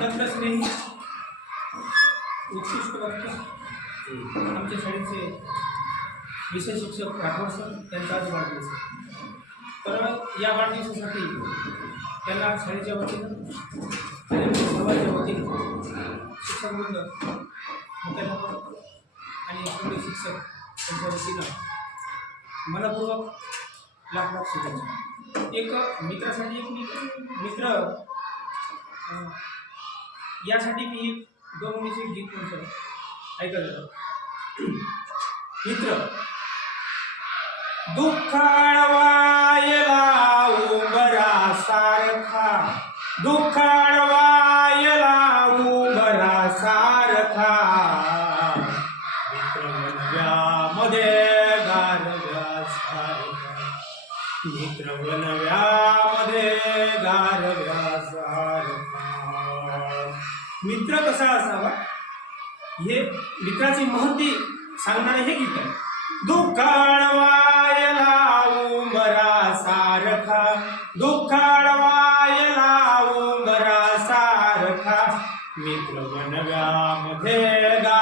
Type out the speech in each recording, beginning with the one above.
तंत्रस्नेही उत्कृष्ट वक्ते आमच्या शाळेचे विषय शिक्षक राठोड सर त्यांचा आज वाढदिवस तर या वाढदिवसासाठी त्यांना शाळेच्या वतीनं आणि सर्वांच्या वतीनं शिक्षक वृंद मुख्याध्यापक आणि सर्व शिक्षक त्यांच्या वतीनं मनपूर्वक लाख लाख शुभेच्छा. एक मित्रासाठी एक मित्र मित्र यासाठी मी एक दोन मिनिटचे गीत म्हणतो. ऐकत होतो मित्र दुःखाळवायला उभरा सारखा दुःखाळवायला उभरा सारखा मित्र बनव्यामध्ये मित्र बनव्यामध्ये गारव्या सारखा मित्र कसा असावा? हे मित्राची महती सांगणारे हे गीत आहे. दुःखाळवायला उमरा सारखा दुःखाळवायला उमरा सारखा मित्र गा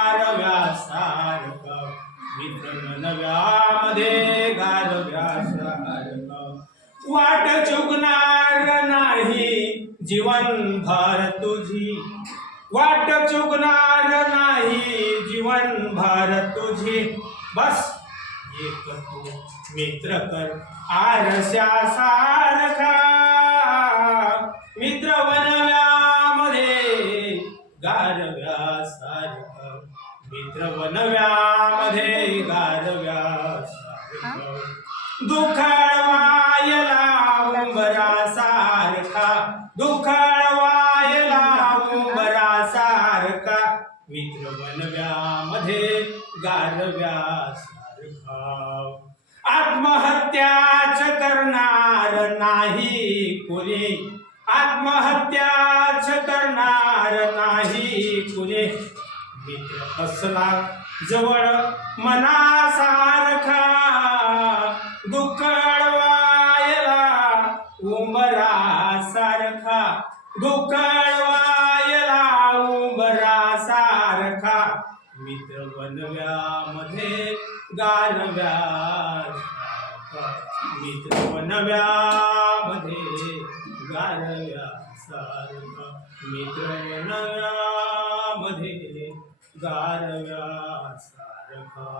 वाट चुकणार नाही जीवनभर तुझी. वाट चुकणार नाही जीवनभर तुझी. बस. एक तू मित्र कर. आरशा सारखा. मित्र बनव्यामध्ये गारव्या सारखा मित्र बनव्यामध्ये गारव्या सारखा दुःखाळवायला उंबरा सारखा. दुःखाळवायला उंबरा सारखा. मित्र बनव्यामध्ये गारव्या सारखा. आत्महत्याच करणार नाही कुणी. आत्महत्याच करणार नाही कुणी. मित्र असला जवळ मनासारखा. दुःखळवायला उंबरा सारखा. मित्र वनव्यामध्ये गारव्या मित मित्र बनव्यामध्ये गारव्या सारखा. मित्र वनव्यामध्ये गारव्या सारखा